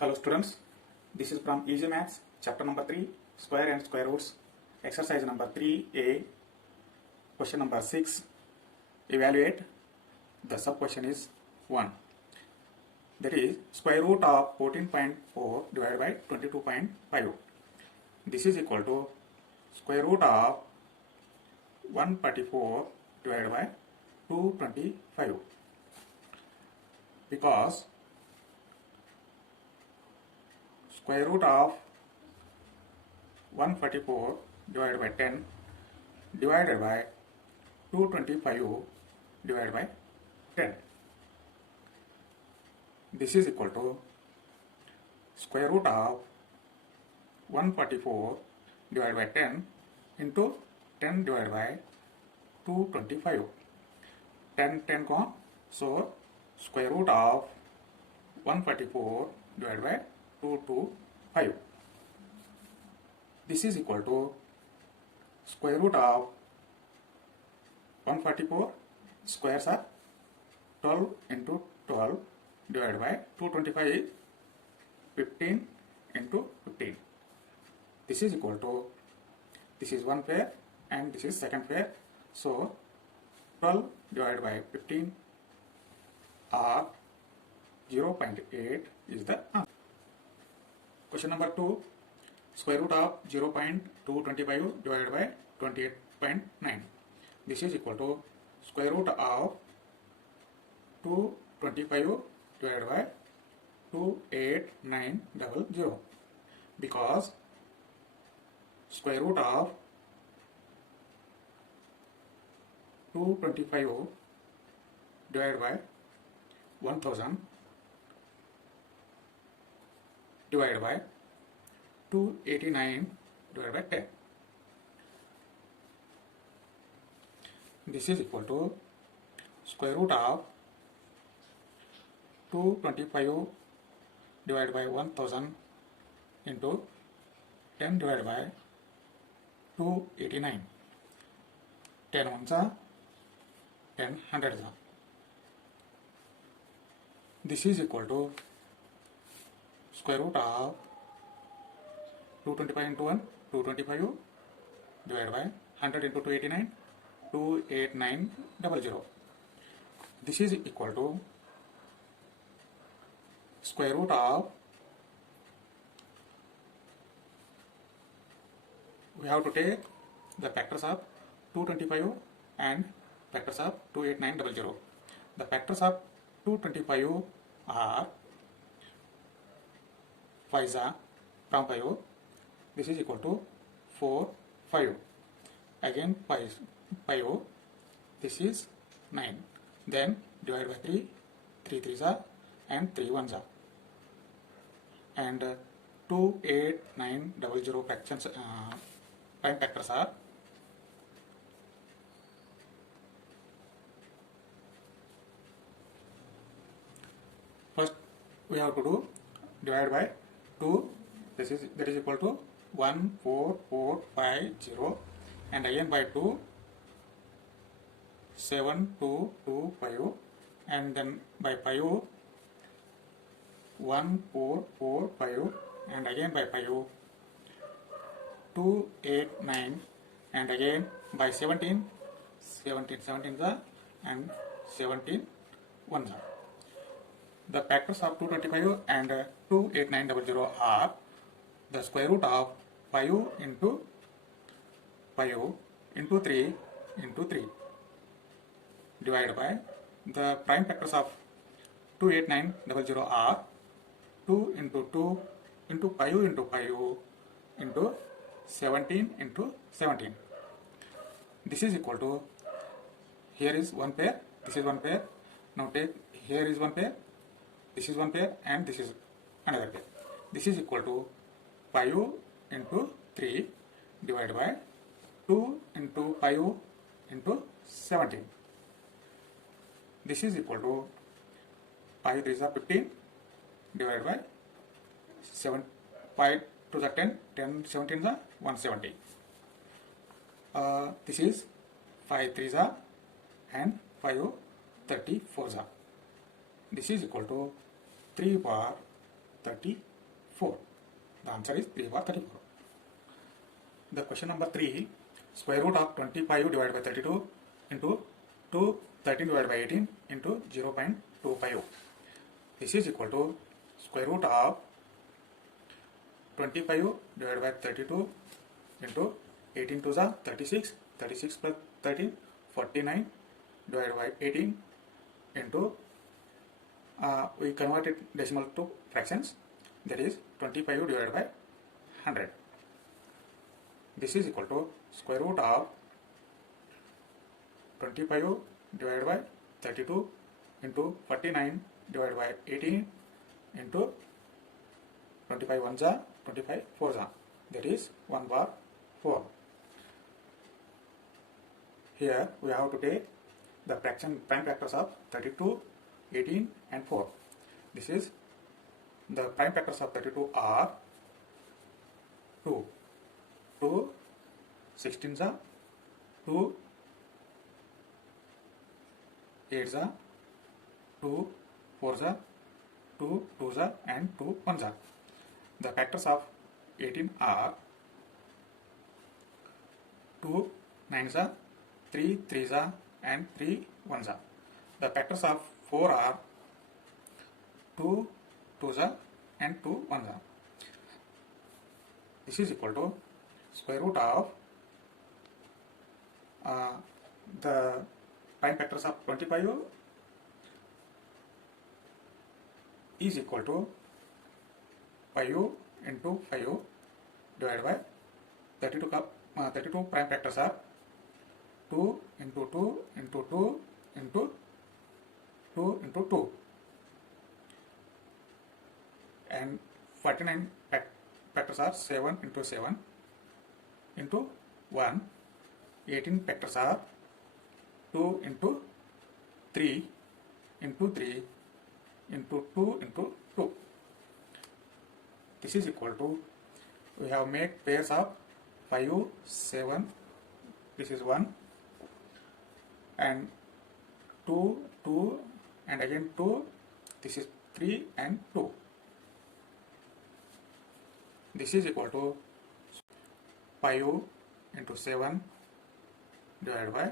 Hello students, this is from Easy Maths, chapter number 3, square and square roots, exercise number 3a, question number 6, evaluate, the sub question is 1. That is square root of 14.4 divided by 22.5. This is equal to square root of 144 divided by 225. Because square root of 144 divided by 10 divided by 225 divided by 10. This is equal to square root of 144 divided by 10 into 10 divided by 225. 10 gone, so square root of 144 divided by 225. This is equal to square root of 144 squares are 12 into 12 divided by 225 is 15 into 15. This is equal to, this is one pair and this is second pair, so 12 divided by 15 or 0.8 is the answer. Question number 2, square root of 0.225 divided by 28.9. This is equal to square root of 225 divided by 28900, because square root of 225 divided by 1000 divided by 289 divided by 10. This is equal to square root of 225 divided by 1000 into 10 divided by 289. 10 ones are 10 hundreds are. This is equal to square root of 225 into 1, 225 divided by 100 into 289, 28900. This is equal to square root of, we have to take the factors of 225 and factors of 28900. The factors of 225 are 5 from 5, this is equal to 4, 5. Again 5, this is 9. Then divided by 3, 3 3s are and 3 1s are. And 28900 fractions, prime factors are first we have to do divided by 2, that is equal to 14450, and again by 2 7225, and then by 5 1445, and again by 5 289, and again by 17 the and 17 ones are. The factors of 225 and 28900 are the square root of 5 into 5 into 3 into 3 divided by the prime factors of 28900 are 2 into 2 into 5 into 5 into 17 into 17. This is equal to, here is one pair, this is one pair. Now take, here is one pair, this is one pair, and this is another pair. This is equal to 5 into 3 divided by 2 into 5 into 17. This is equal to 5 3s are 15 divided by 7, 5 to the 10, 10 17s are 170. This is 5 3s are and 5 34s are. This is equal to 3 bar 34. 4. The answer is 3 bar 34. The question number 3, square root of 25 divided by 32 into 2 13 divided by 18 into 0.25. This is equal to square root of 25 divided by 32 into 18 to the 36, 36 plus 13, 49 divided by 18 into, we converted decimal to fractions, that is 25 divided by 100. This is equal to square root of 25 divided by 32 into 49 divided by 18 into 25 ones are 25 fours are, that is 1 bar 4. Here we have to take the prime factors of 32, 18 and 4. This is the prime factors of 32 are 2, 2 16s are, 2 8s are, 2 4s are, 2 2s are and 2 1s are. The factors of 18 are 2 9s are, 3 3s are and 3 1s are. The factors of 4 are 2 2s are and 2 1s are. This is equal to square root of the prime factors of 25 is equal to 5 into 5 divided by 32. 32 prime factors are 2 into 2 into 2 into 2 into 2 and 49 factors are 7 into 7 into 1. 18 factors are 2 into 3 into 3 into 2 into 2. This is equal to, we have made pairs of 5, 7, this is 1 and 2, 2 and again 2, this is 3 and 2. This is equal to 5 into 7 divided by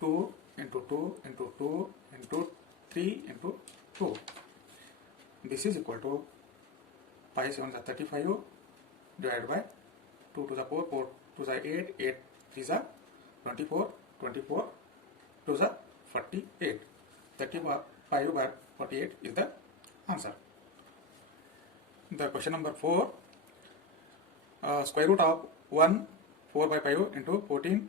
2 into 2 into 2 into 3 into 2. This is equal to 5 7 is 35 divided by 2 to the 4, 4 to the 8, 8 3 is 24, 24 to the 48. 35 by 48 is the answer. The question number 4, square root of 1 4 by 5 into 14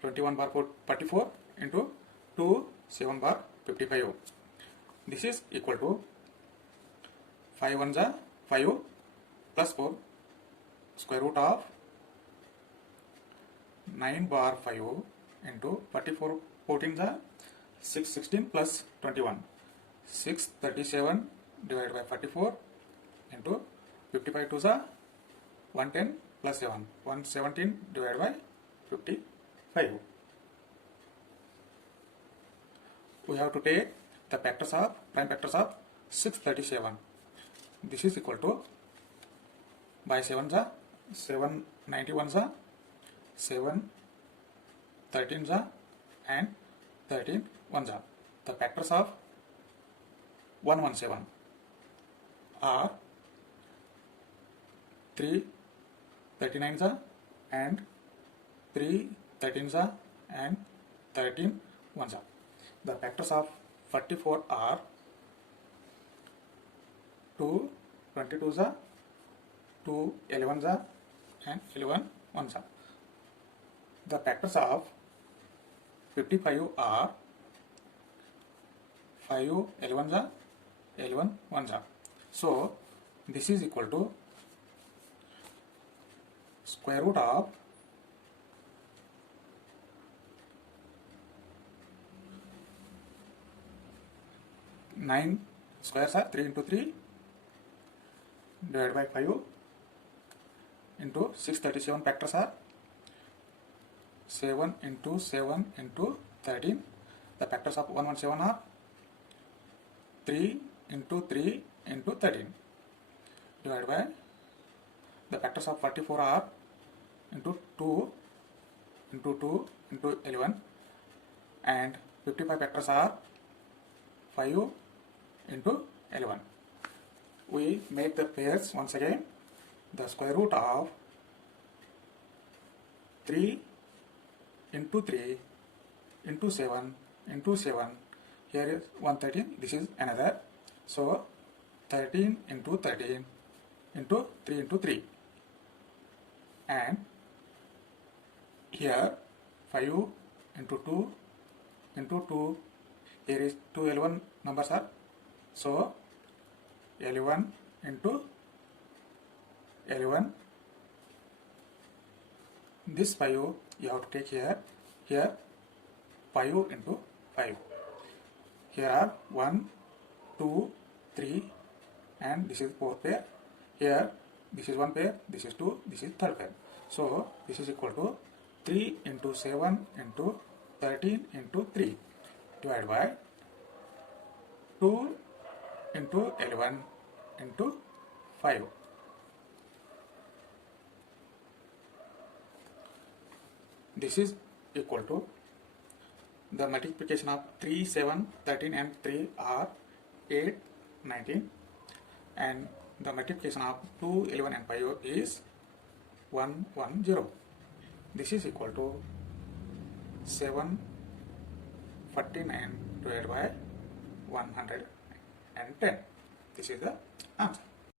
21 bar 44 into 2 7 bar 55. This is equal to 5 ones are 5 plus 4 square root of 9 bar 5 into 44 14s are 6 16 plus 21 6 37 divided by 44 into 55 2s are 110 plus 7 117 divided by 55. We have to take the factors of prime factors of 637. This is equal to, by 7s are 7 91s are 7 13s are and 13 1s are. The factors of 117 are 3 39s are and 3 13s are and 13 1s are. The factors of 44 are 2 22s are, 2 11s are and 11 1s are. The factors of 55 are 5 11s are, 11 1s are. So this is equal to square root of 9 squares are 3 into 3 divided by 5 into 637 factors are 7 into 7 into 13. The factors of 117 are 3 into 3 into 13. divided by the factors of 44 are into 2 into 2 into 11, and 55 factors are 5 into 11. We make the pairs once again. The square root of 3 into 3 into 7 into 7. Here is 113. This is another. So 13 into 13 into 3 into 3. And here 5 into 2 into 2. Here is 2 11 numbers are. So 11 into 11. This 5 you have to take here. Here 5 into 5. Here are 1, 2, 3, and this is 4 pair. Here this is 1 pair, this is 2, this is third pair. So this is equal to 3 into 7 into 13 into 3 divided by 2 into 11 into 5. This is equal to the multiplication of 3, 7, 13 and 3 are 8, 19, and the multiplication of 2, 11 and 5 is 1, 1, 0. This is equal to 749 divided by 110. This is the answer.